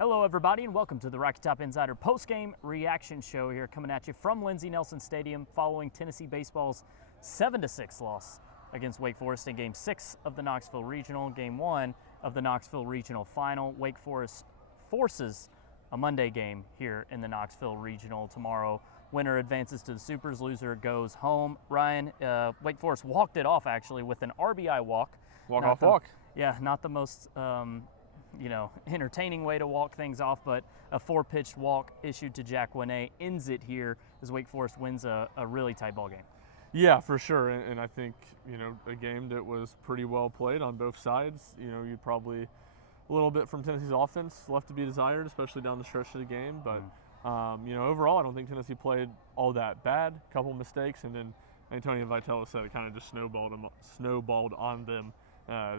Hello, everybody, and welcome to the Rocky Top Insider post-game reaction show here, coming at you from Lindsey Nelson Stadium following Tennessee baseball's 7-6 loss against Wake Forest in Game 6 of the Knoxville Regional. Game 1 of the Knoxville Regional Final. Wake Forest forces a Monday game here in the Knoxville Regional tomorrow. Winner advances to the Supers, loser goes home. Ryan, Wake Forest walked it off, actually, with an RBI walk. Walk-off walk. Yeah, not the most entertaining way to walk things off, but a 4-pitch walk issued to Jack Winney ends it here as Wake Forest wins a really tight ball game. Yeah, for sure. And I think, a game that was pretty well played on both sides. You'd probably a little bit from Tennessee's offense left to be desired, especially down the stretch of the game. But, overall, I don't think Tennessee played all that bad. A couple mistakes, and then Antonio Vitello said it kind of just snowballed on them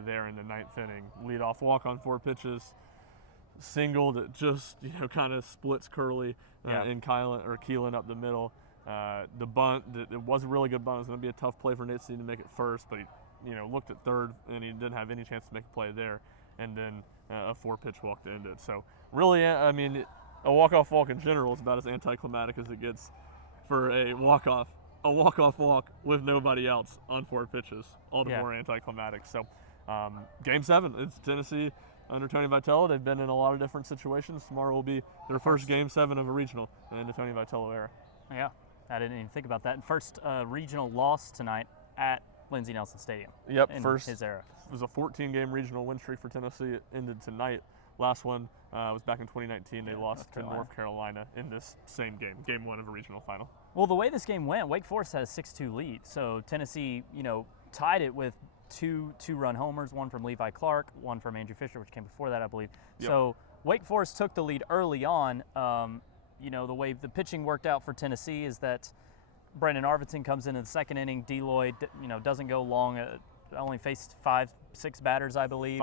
there in the ninth inning. Leadoff walk on 4 pitches, single that just kind of splits Curley and Keelan up the middle. The bunt, it was a really good bunt. It was going to be a tough play for Nate Snead to make it first, but he looked at third and he didn't have any chance to make a play there. And then a 4-pitch walk to end it. So really, a walk-off walk in general is about as anticlimactic as it gets for a walk-off walk with nobody else on 4 pitches. All the more anticlimactic. So Game 7, it's Tennessee under Tony Vitello. They've been in a lot of different situations. Tomorrow will be their first Game 7 of a regional in the Tony Vitello era. Yeah, I didn't even think about that. And first regional loss tonight at Lindsey Nelson Stadium. Yep, in first his era. It was a 14-game regional win streak for Tennessee. It ended tonight. Last one was back in 2019. They lost to North Carolina in this same game, Game 1 of a regional final. Well, the way this game went, Wake Forest had a 6-2 lead. So Tennessee, tied it with two-run homers, one from Levi Clark, one from Andrew Fisher, which came before that, I believe. Yep. So Wake Forest took the lead early on. The way the pitching worked out for Tennessee is that Brandon Arvidsson comes in the second inning. D. Lloyd, doesn't go long. Only faced 5-6 batters, I believe.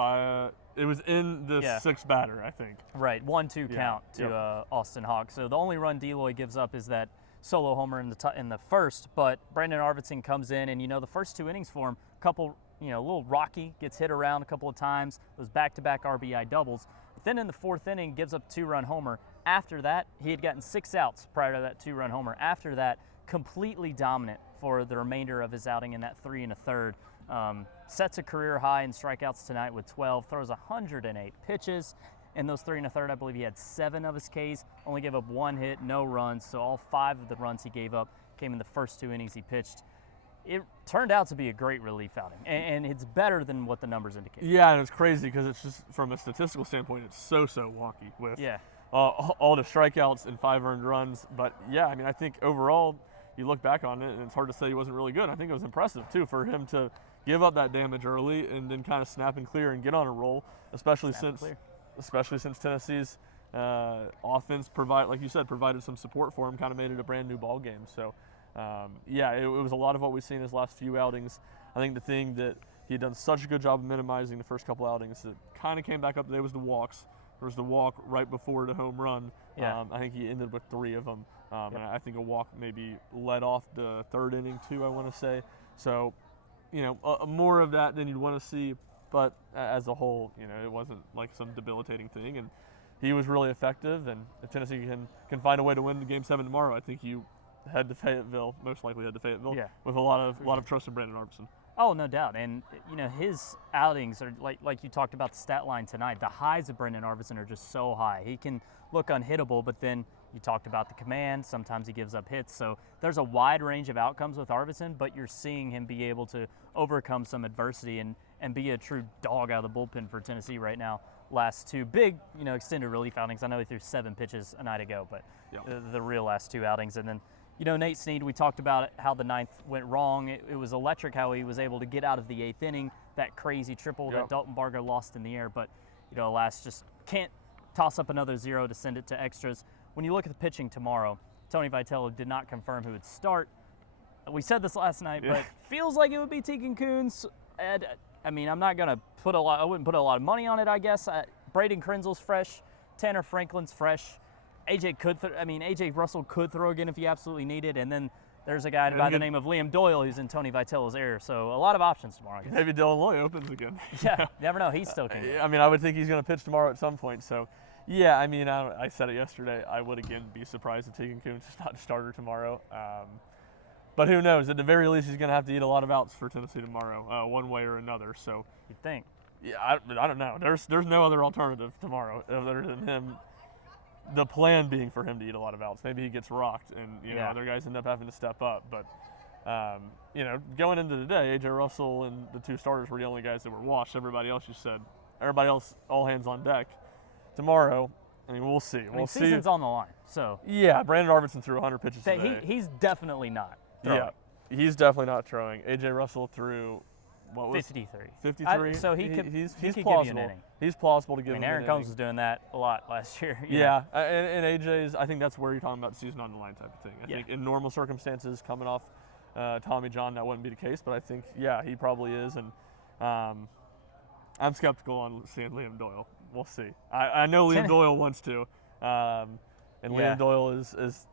It was in the 6th batter, I think. Right, 1-2 count to Austin Hawk. So the only run D. Lloyd gives up is that solo homer in the first. But Brandon Arvidsson comes in, and the first 2 innings for him, a little rocky, gets hit around a couple of times. Those back-to-back RBI doubles. But then in the 4th inning, gives up a 2-run homer. After that, he had gotten 6 outs prior to that 2-run homer. After that, completely dominant for the remainder of his outing in that 3 1/3. Sets a career high in strikeouts tonight with 12, throws 108 pitches. In those 3 1/3, I believe he had 7 of his Ks, only gave up 1 hit, no runs, so all 5 of the runs he gave up came in the first 2 innings he pitched. It turned out to be a great relief outing, and it's better than what the numbers indicate. Yeah, and it's crazy because it's just, from a statistical standpoint, it's so wonky with all the strikeouts and 5 earned runs. But yeah, I think overall, you look back on it, and it's hard to say he wasn't really good. I think it was impressive, too, for him to give up that damage early and then kind of snap and clear and get on a roll, especially since Tennessee's offense, like you said, provided some support for him, kind of made it a brand new ball game. So, it was a lot of what we've seen his last few outings. I think the thing that he had done such a good job of minimizing the first couple outings that kind of came back up today was the walks. There was the walk right before the home run. I think he ended with 3 of them. And I think a walk maybe led off the 3rd inning too, I want to say. So, more of that than you'd want to see. But as a whole, it wasn't like some debilitating thing. And he was really effective. And if Tennessee can find a way to win the Game 7 tomorrow, I think you head to Fayetteville, most likely head to Fayetteville, with a lot of trust in Brandon Arvidsson. Oh, no doubt. And, his outings are, like you talked about the stat line tonight, the highs of Brandon Arvidsson are just so high. He can look unhittable, but then you talked about the command. Sometimes he gives up hits. So there's a wide range of outcomes with Arvidsson, but you're seeing him be able to overcome some adversity and be a true dog out of the bullpen for Tennessee right now. Last 2 big, extended relief outings. I know he threw 7 pitches a night ago, but the real last 2 outings. And then, Nate Snead, we talked about how the 9th went wrong. It was electric how he was able to get out of the 8th inning, that crazy triple that Dalton Bargo lost in the air. But, alas, just can't toss up another 0 to send it to extras. When you look at the pitching tomorrow, Tony Vitello did not confirm who would start. We said this last night, but feels like it would be Tegan Kuntz. I'm not going to I wouldn't put a lot of money on it, I guess. Braden Krenzel's fresh. Tanner Franklin's fresh. AJ Russell could throw again if he absolutely needed, and then there's a guy by the name of Liam Doyle who's in Tony Vitello's era. So a lot of options tomorrow, I guess. Maybe Dylan Loy opens again. Yeah, never know. He's still king. I would think he's going to pitch tomorrow at some point. So, Yeah, I mean, I said it yesterday. I would again be surprised if Tegan Kuntz is not a starter tomorrow. But who knows? At the very least, he's going to have to eat a lot of outs for Tennessee tomorrow, one way or another. So You'd think. yeah, I don't know. There's no other alternative tomorrow other than him. The plan being for him to eat a lot of outs. Maybe he gets rocked, and you know other guys end up having to step up. But you know, going into the day, AJ Russell and the two starters were the only guys that were washed. Everybody else, you said, everybody else, all hands on deck. Tomorrow, I mean, we'll see. I mean, season's on the line, so. Yeah, Brandon Arvidsson threw 100 pitches today. He's definitely not throwing. Yeah, he's definitely not throwing. AJ Russell threw, what was 53. 53. So he could he's give plausible. you an inning. He's plausible to give. I mean, him Aaron an Combs inning. was doing that a lot last year. Yeah, and AJ's. I think that's where you're talking about the season on the line type of thing. I Yeah. think in normal circumstances, coming off Tommy John, that wouldn't be the case. But I think, yeah, he probably is, and I'm skeptical on seeing Liam Doyle. We'll see. I know Liam Doyle wants to, and Liam Doyle is as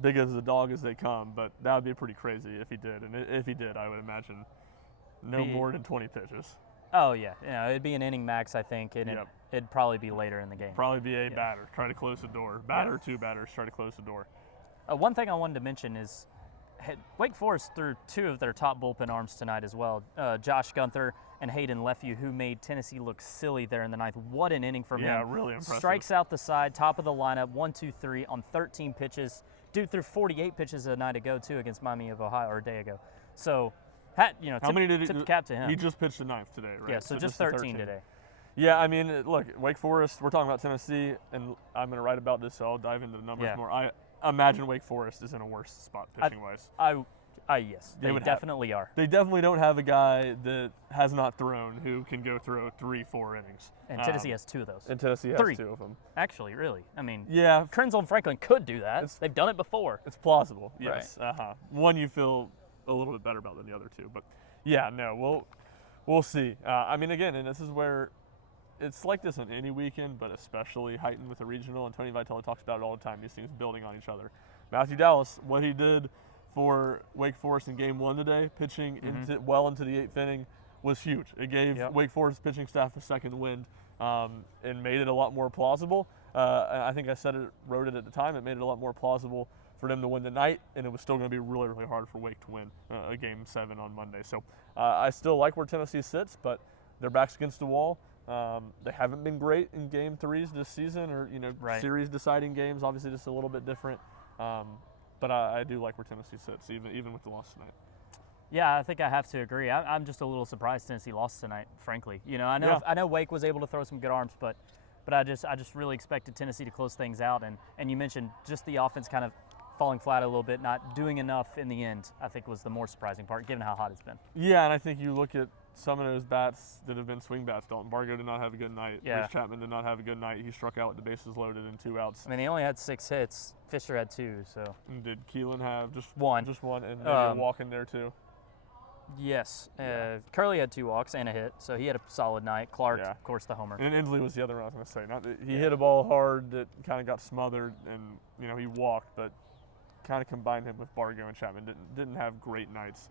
big as a dog as they come. But that would be pretty crazy if he did. And if he did, I would imagine no more than 20 pitches. Oh yeah, you know, it'd be an inning max, I think, and it'd probably be later in the game. Probably be a batter, try to close the door. Batter, two batters, try to close the door. One thing I wanted to mention is Wake Forest threw two of their top bullpen arms tonight as well. Josh Gunther and Hayden Lefew, who made Tennessee look silly there in the ninth. What an inning from him. Yeah, really impressive. Strikes out the side, top of the lineup, 1-2-3 on 13 pitches. Dude threw 48 pitches a night ago, too, against Miami of Ohio, or a day ago. So, how many did he tip the cap to him. He just pitched the ninth today, right? Yeah, so just 13 today. Yeah, I mean, look, Wake Forest, we're talking about Tennessee, and I'm going to write about this, so I'll dive into the numbers more. I imagine Wake Forest is in a worse spot pitching-wise. Yes, they definitely are. They definitely don't have a guy that has not thrown who can go throw 3-4 innings. And Tennessee has two of those. And Tennessee has three. two of them. Actually, really. I mean, yeah, Krenzel and Franklin could do that. They've done it before. It's plausible, yes. Right. One you feel a little bit better about than the other two. But, yeah, no, we'll see. I mean, again, and this is where it's like this on any weekend, but especially heightened with the regional, and Tony Vitello talks about it all the time, these things building on each other. Matthew Dallas, what he did for Wake Forest in Game 1 today, pitching well into the 8th inning, was huge. It gave Wake Forest pitching staff a second wind and made it a lot more plausible. I think I wrote it at the time, it made it a lot more plausible for them to win tonight, and it was still going to be really, really hard for Wake to win a Game 7 on Monday. So I still like where Tennessee sits, but their back's against the wall. They haven't been great in Game 3s this season, or series deciding games. Obviously, just a little bit different. But I do like where Tennessee sits, even with the loss tonight. Yeah, I think I have to agree. I'm just a little surprised Tennessee lost tonight, frankly. You know, I know Wake was able to throw some good arms, but I just really expected Tennessee to close things out. And you mentioned just the offense kind of falling flat a little bit, not doing enough in the end, I think was the more surprising part, given how hot it's been. Yeah, and I think you look at some of those bats that have been swing bats. Dalton Bargo did not have a good night. Yeah. Rich Chapman did not have a good night. He struck out with the bases loaded and 2 outs. I mean, he only had 6 hits. Fisher had 2, so. And did Keelan have just one? Just one, and maybe a walk in there too. Yes. Curley had 2 walks and a hit, so he had a solid night. Clark, of course, the homer. And Inslee was the other one I was going to say. Not that he hit a ball hard that kind of got smothered, and he walked, but kind of combined him with Bargo and Chapman. Didn't have great nights.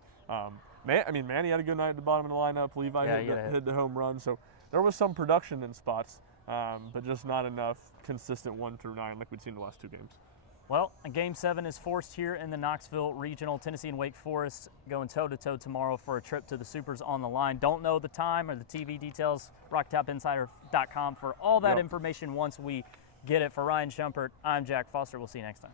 Manny had a good night at the bottom of the lineup. Levi hit the home run. So there was some production in spots, but just not enough consistent 1 through 9 like we'd seen the last 2 games. Well, Game 7 is forced here in the Knoxville Regional. Tennessee and Wake Forest going toe-to-toe tomorrow for a trip to the Supers on the line. Don't know the time or the TV details. RockTopInsider.com for all that information once we get it. For Ryan Schumpert, I'm Jack Foster. We'll see you next time.